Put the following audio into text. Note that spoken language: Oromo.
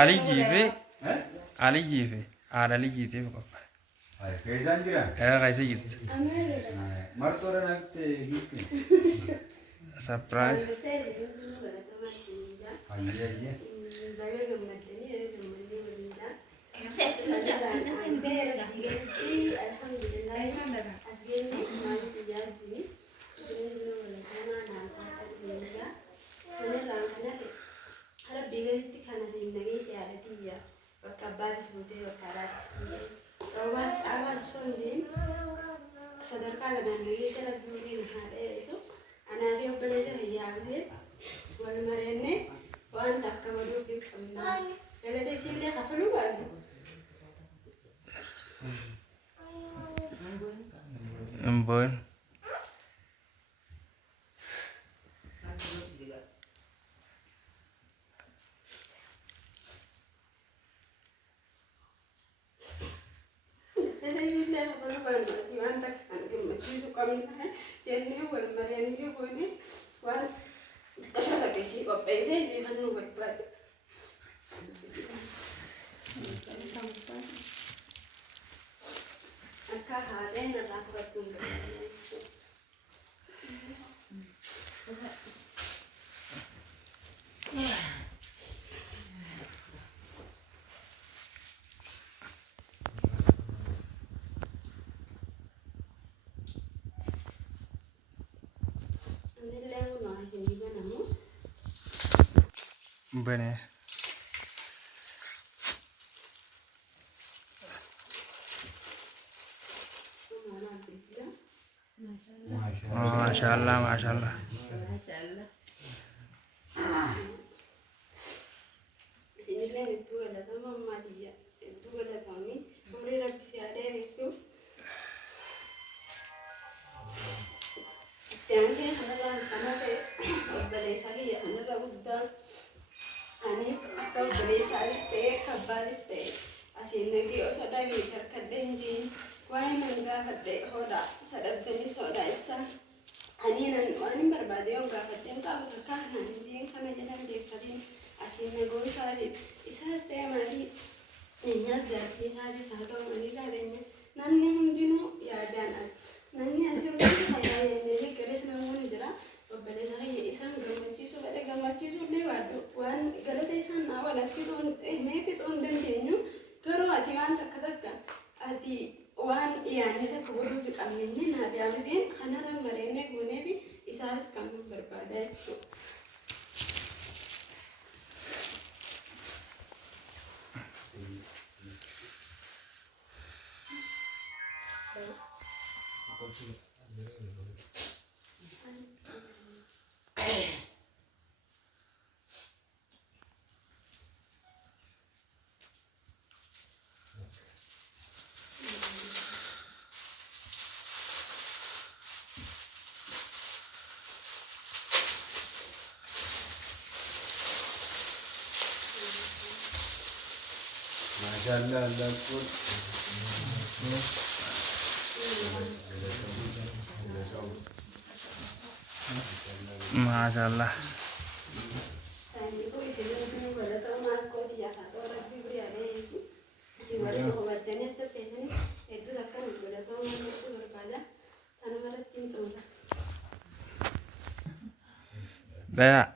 Aliyyii fi Aliyyii fi haadha Aliyyiitiif qophaa'e. Keesaan jira? Keessa jirti. Martoora namitti hiitti. Sapiraayis. Ayyee. sadarkaa kanaan nageessa rabbiin haadha isu anaa fi obboleessa fayyaa bitee wal mari'annee waan takka godhuu fi qabna galata isillee kafaluu baadhu. Mboon. Jennee wal mari'annee goone waan qasha lakkisii qopheessee isii kan nu barbaadu. Akka haadhaan irraa fudhattu hin Bene. Masyaallah, masyaallah. Isinillee hedduu galatama ammaatiyya hedduu galatamii horii rabbisi yaadee ibsu. Itti aansee kanarraan kana ta'e obboleessaa kiyya kanarra guddaa ani akka obboleessaanis ta'e akka abbaatis ta'e asiin nagee osoo dhabee harkadhee hin jiin waa'ee nan gaafadhe hodhaa sadhabdanis hodhaa jechaan aniinan waan hin barbaade yoon gaafadheen qabu harkaa kanaan hin jiin kana jedhan deeffatiin asiin nagoo isaatiif isaas ta'e maalii nyaat jaartii isaatis haa ta'u maalii laadeenya namni hundinuu yaadaan al namni asirratti fayyaa jennee garees namoonni jira obboleessa kiyya isaan gammachiisu fedhe gammachiisu illee waaddu waan galata isaan naa walakkituu himee fixuu hin dandeenyu garuu ati waan takka ati waan dhiyaanne takka godhuu fi qabneenye naaf yaabiseen kanarra mareennee goonee fi isaafis kan nu barbaadaa jechuudha. Masyaallah Allah pun. Masyaallah. Daya.